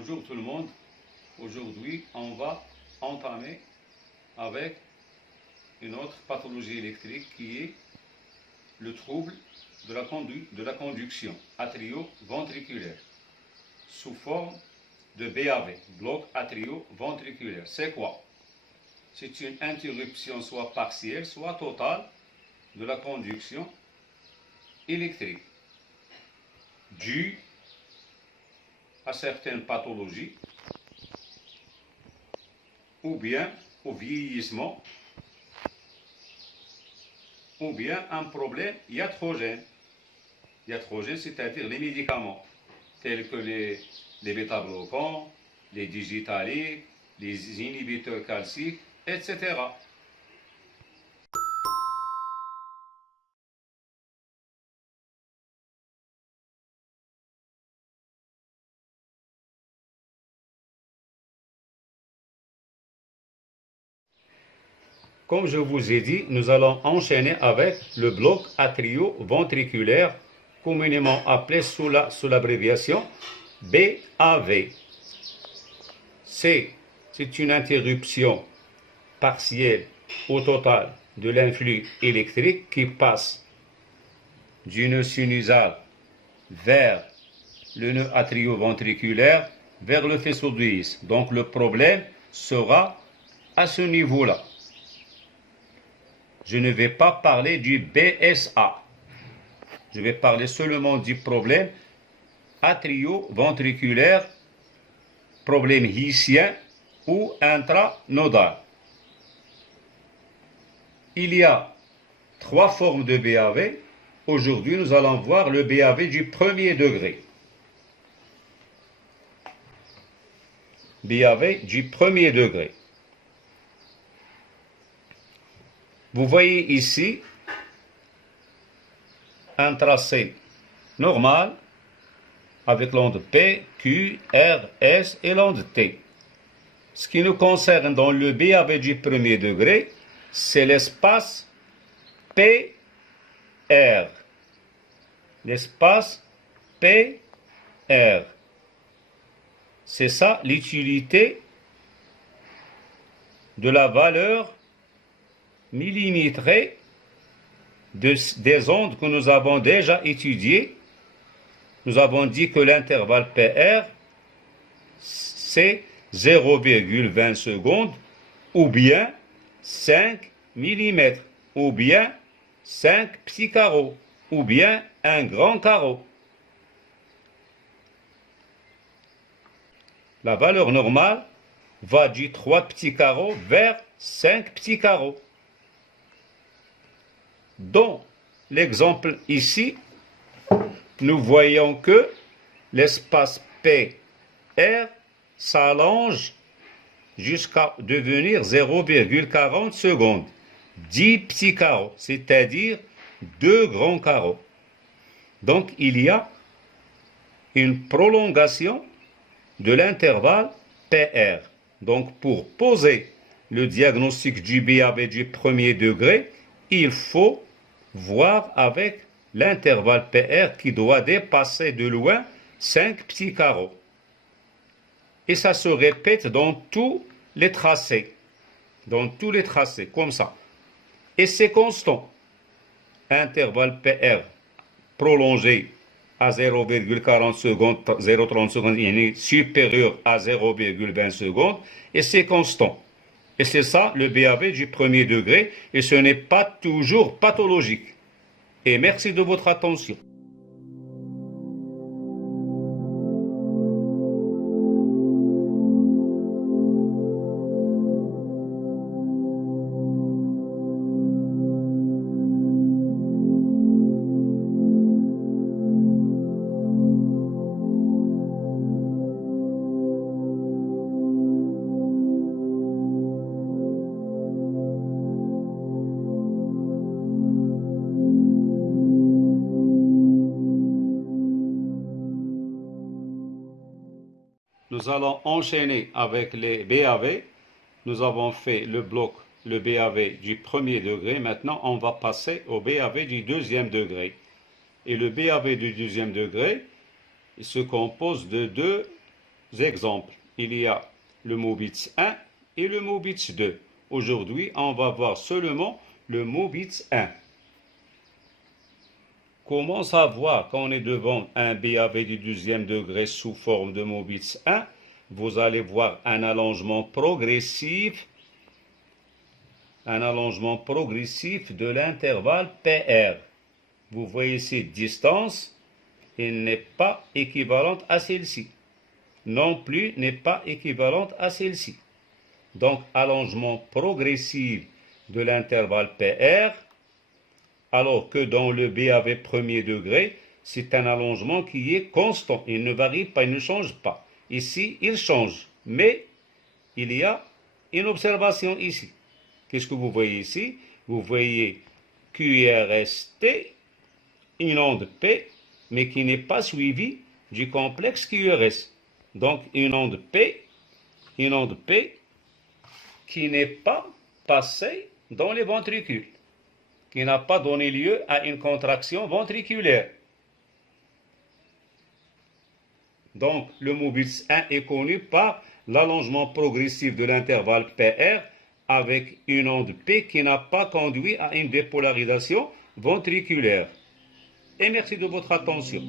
Bonjour tout le monde. Aujourd'hui, on va entamer avec une autre pathologie électrique qui est le trouble de la conduction atrio-ventriculaire sous forme de BAV, bloc atrio-ventriculaire. C'est quoi? C'est une interruption soit partielle, soit totale de la conduction électrique due à certaines pathologies ou bien au vieillissement ou bien un problème iatrogène. Iatrogène, c'est-à-dire les médicaments tels que les bêta-bloquants, les digitaliques, les inhibiteurs calciques, etc. Comme je vous ai dit, nous allons enchaîner avec le bloc atrio-ventriculaire, communément appelé sous l'abréviation BAV. C'est une interruption partielle ou totale de l'influx électrique qui passe du nœud sinusal vers le nœud atrio-ventriculaire, vers le faisceau de His. Donc le problème sera à ce niveau-là. Je ne vais pas parler du BSA. Je vais parler seulement du problème atrio-ventriculaire, problème hissien ou intranodal. Il y a trois formes de BAV. Aujourd'hui, nous allons voir le BAV du premier degré. BAV du premier degré. Vous voyez ici un tracé normal avec l'onde P, Q, R, S et l'onde T. Ce qui nous concerne dans le BAV du premier degré, c'est l'espace PR. L'espace PR. C'est ça l'utilité de la valeur millimétrée des ondes que nous avons déjà étudiées. Nous avons dit que l'intervalle PR, c'est 0,20 secondes, ou bien 5 mm, ou bien 5 petits carreaux, ou bien un grand carreau. La valeur normale va du 3 petits carreaux vers 5 petits carreaux. Dans l'exemple ici, nous voyons que l'espace PR s'allonge jusqu'à devenir 0,40 secondes. 10 petits carreaux, c'est-à-dire 2 grands carreaux. Donc il y a une prolongation de l'intervalle PR. Donc pour poser le diagnostic du BAV du premier degré, il faut voir avec l'intervalle PR qui doit dépasser de loin 5 petits carreaux. Et ça se répète dans tous les tracés. Dans tous les tracés, comme ça. Et c'est constant. Intervalle PR prolongé à 0,40 secondes, 0,30 secondes, il est supérieur à 0,20 secondes. Et c'est constant. Et c'est ça le BAV du premier degré, et ce n'est pas toujours pathologique. Et merci de votre attention. Nous allons enchaîner avec les BAV. Nous avons fait le bloc, le BAV du premier degré. Maintenant, on va passer au BAV du deuxième degré. Et le BAV du deuxième degré se compose de deux exemples. Il y a le mot bits 1 et le mot bits 2. Aujourd'hui, on va voir seulement le mot bits 1. Comment savoir quand on est devant un BAV du deuxième degré sous forme de mot bits 1? Vous allez voir un allongement progressif de l'intervalle PR. Vous voyez cette distance, elle n'est pas équivalente à celle-ci. Non plus n'est pas équivalente à celle-ci. Donc, allongement progressif de l'intervalle PR, alors que dans le BAV premier degré, c'est un allongement qui est constant. Il ne varie pas, il ne change pas. Ici, il change. Mais il y a une observation ici. Qu'est-ce que vous voyez ici? Vous voyez QRST, une onde P, mais qui n'est pas suivie du complexe QRS. Donc, une onde P qui n'est pas passée dans les ventricules, qui n'a pas donné lieu à une contraction ventriculaire. Donc, le mot bits 1 est connu par l'allongement progressif de l'intervalle PR avec une onde P qui n'a pas conduit à une dépolarisation ventriculaire. Et merci de votre attention.